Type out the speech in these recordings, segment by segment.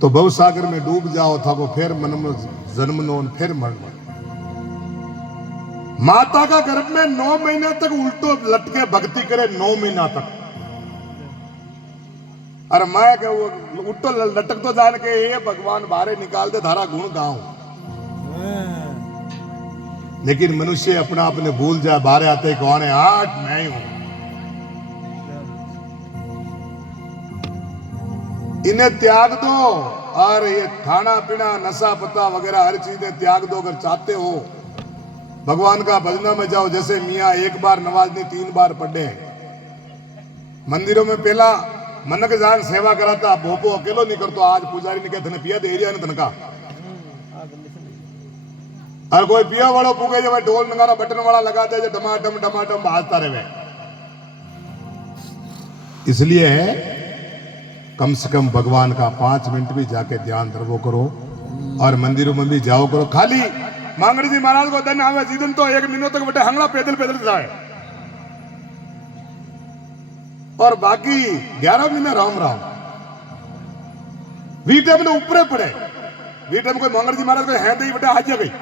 तो भवसागर में डूब जाओ था वो फिर मन में जन्म नो फिर मरना। माता का गर्भ में 9 महीने तक उल्टो लटके भक्ति करे, 9 महीना तक। अरे मैं क्या वो उल्टो लटक तो जान के ये भगवान बाहर निकाल दे धारा गुण गाऊं। लेकिन मनुष्य अपना अपने भूल जाए, बाहर आते कौन है, आज मैं ही हूं। इन्हें त्याग दो और ये खाना पीना नशा पता वगैरह हर चीजें त्याग दो। अगर चाहते हो भगवान का भजना में जाओ। जैसे मियाँ एक बार नमाज नहीं 3 बार पढ़े। मंदिरों में पहला मनक जान सेवा कराता, भोपो अकेलो नहीं करतो। आज पुजारी ने कहते पिया दे एरिया ने तनका और कोई पिया वालों पुगे जो ढोल नगारा बटन वाला लगा दे जो डमाडम बाजता रहे। इसलिए कम से कम भगवान का 5 मिनट भी जाके ध्यान धरवो करो और मंदिरों में भी जाओ करो। खाली मांगड़ी जी महाराज को धन आवे जीवन तो 1 महीनों तक बटे हंगला पैदल जाए और बाकी 11 महीने राम राम। वी टाइम ने ऊपरे पड़े। वी टाइम कोई मांगड़ी जी महाराज को है दे बटे आज गई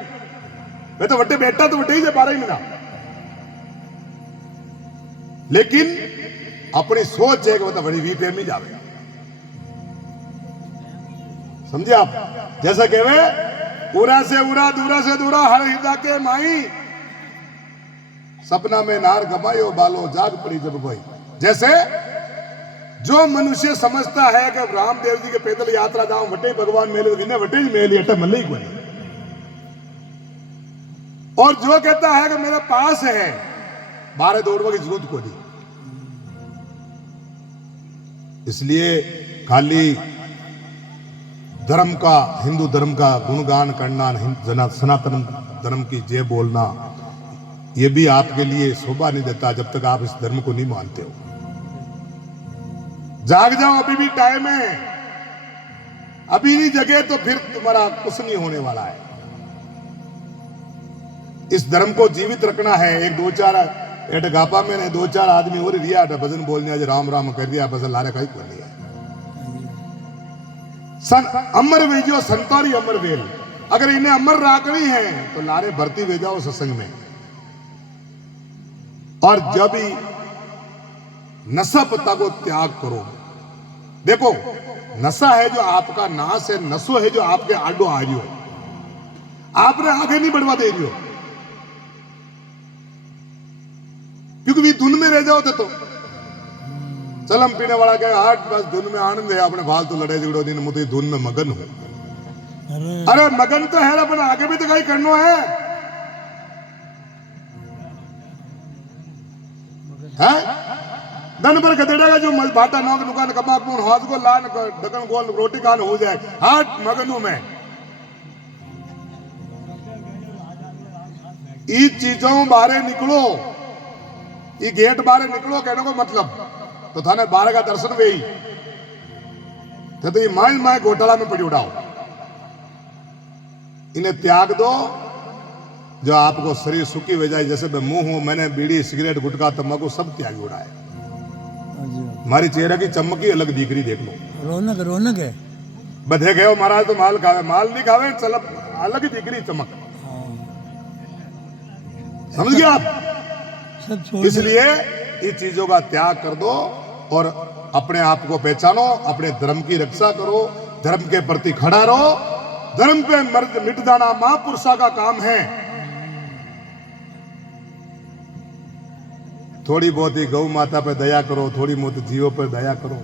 वे तो बटे बेटा तो बटे ही 12 महीना। लेकिन अपनी सोच है कि मतलब बड़ी वी टाइम ही जावे। समझे आप? जैसा कहवे उरा से उरा दूरा से दूरा हर हिदा के माई, सपना में नार गमायो बालो जाग पड़ी जब कोई। जैसे जो मनुष्य समझता है कि रामदेव जी के पैदल यात्रा जाऊं वटे भगवान मेले विने वटे ही मेले अट मल्ले ही कोई। और जो कहता है कि मेरे पास है बारे दौड़वा की जरूरत को नहीं। इसलिए खाली धर्म का, हिंदू धर्म का गुणगान करना, सनातन धर्म की जय बोलना, यह भी आपके लिए शोभा नहीं देता जब तक आप इस धर्म को नहीं मानते हो। जाग जाओ, अभी भी टाइम है। अभी नहीं जगे तो फिर तुम्हारा कुछ नहीं होने वाला है। इस धर्म को जीवित रखना है। एक 2-4 एट गापा में 2-4 आदमी और रिया भजन बोलने आज राम राम कर दिया भजन लारे कहीं को नहीं है। सन अमर वेजो संतारी अमर वेल। अगर इन्हें अमर राकनी है तो लारे भर्ती भेजाओ सत्संग में। और जब ही नशा पत्ता को त्याग करो। देखो नशा है जो आपका नाश है, नशो है जो आपके आडो आ रही हो, आपने आगे नहीं बढ़वा दे रही हो। क्योंकि भी धुन में रह जाओ तो चलम पीने वाला कहे हाट बस धुन में आनंद है, अपने फालतू लड़ाई झगड़ो दिन मुझे धुन में मगन हो। अरे मगन तो है अपना, आगे भी तो कहीं करना है, हैं? दन पर गदेड़ा का जो भाटा नौक दुकान कबाब पूर्ण हाथ को लान ढक्कन गोल रोटी खान हो जाए हाट मगनू में। ई चीजों बारे निकलो, ये गेट बारे निकलो। कहने को मतलब तो थाने बारह का दर्शन वे ही तो ये माय घोटाला में पड़ी उड़ाओ। इन्हें त्याग दो जो आपको शरीर सुखी हो जाए। जैसे मैं मुंह हूं, मैंने बीड़ी सिगरेट गुटखा तंबाकू सब त्याग उड़ाए। हमारी चेहरे की चमक ही अलग दिख रही, देख लो। रौनक रौनक है। बधे गए महाराज तो माल खावे, माल नहीं खावे चल अलग ही दिख रही चमक। समझ गए आप? इसलिए इस चीजों का त्याग कर दो और अपने आप को पहचानो, अपने धर्म की रक्षा करो, धर्म के प्रति खड़ा रहो। धर्म पे मर्द मिट जाना महापुरुषा का काम है। थोड़ी बहुत ही गौ माता पे दया करो, थोड़ी बहुत जीवों पर दया करो।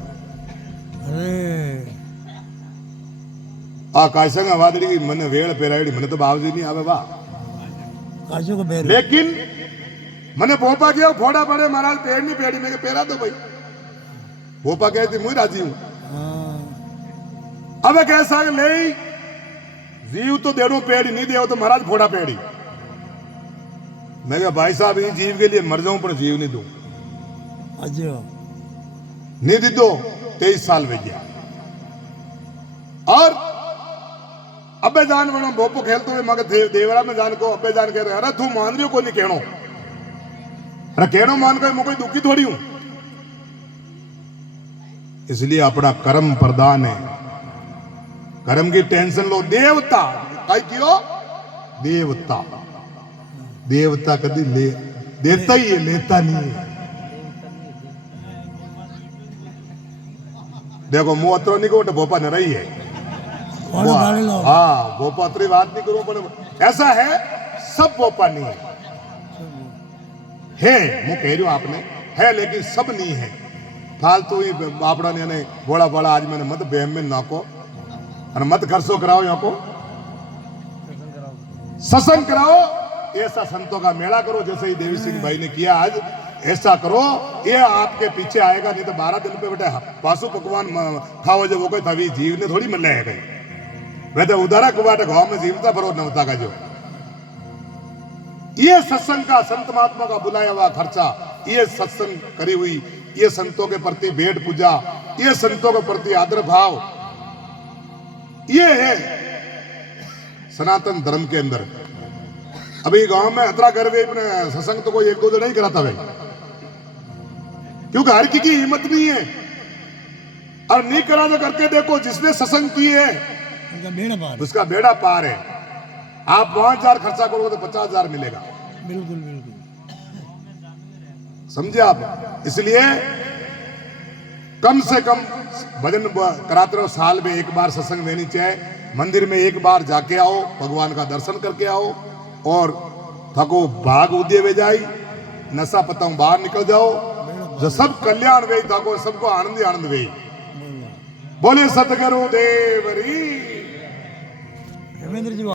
काशंग वादड़ी की मन वेड़ पेराड़ी मन तो बावजी नहीं आवे वाह। लेकिन मैंने भोपा किया फोड़ा पड़े महाराज पेड़ नहीं पेड़ी में पेरा तो भाई भोपा कहती मुझे राजी हूं। अब कैसा ले जीव तो देड़ो पेड़ी नहीं दे तो महाराज फोड़ा पेड़ी। मैं क्या भाई साहब इस जीव के लिए मर जाऊं पर जीव नहीं दूं। नहीं दी दो 23 साल में गया। और अबे जान बनो भोपो खेलते हुए मगर देवरा में जान को अबे जान कह रहे अरे तू मान रही हो को नहीं कहनो। अरे कहनो मान कर मैं कोई दुखी थोड़ी हूं। इसलिए अपना कर्म प्रधान है। कर्म की टेंशन लो देवता काय कियो देवता देवता कभी ले देता ही है लेता नहीं है देखो मुंह अतरो नहीं को भोपा न रही है हाँ भोपा अतरी बात नहीं करो पर ऐसा है सब भोपा नहीं है मैं कह रही हूं आपने है लेकिन सब नहीं है फालतू ही बापड़ा ने बोला बोला आज मैंने मत बेम में नाको और मत खर्चो कराओ यहाँ को सत्संग कराओ ऐसा संतों का मेला करो जैसे ही देवी सिंह भाई ने किया आज ऐसा करो ये आपके पीछे आएगा नहीं तो 12 दिन पे बेटा पासु पकवान खाओ जो वो कोई तभी जीव ने थोड़ी मिल है कहीं वैसे उदारा कुबाटे गांव में जीवता फरोट न होता का जो ये सत्संग का संत महात्मा का बुलाया हुआ खर्चा ये सत्संग करी हुई ये संतों के प्रति भेंट पूजा ये संतों के प्रति आदर भाव ये है सनातन धर्म के अंदर अभी गांव में अतरा कर अपने सत्संग तो कोई एक दो दिन नहीं कराता भाई क्योंकि हर की हिम्मत नहीं है और नहीं करा तो करके देखो जिसने सत्संग किए है उसका बेड़ा पार है आप 5,000 खर्चा करोगे तो 50,000 मिलेगा बिल्कुल बिल्कुल समझे आप इसलिए कम से कम भजन कराते रहो साल में एक बार सत्संग लेनी चाहिए मंदिर में एक बार जाके आओ भगवान का दर्शन करके आओ और थको भाग उदय वे जाई नशा पतंग बाहर निकल जाओ जो सब कल्याण वे थको सबको आनंद आनंद वे बोले सतगुरु देवरी।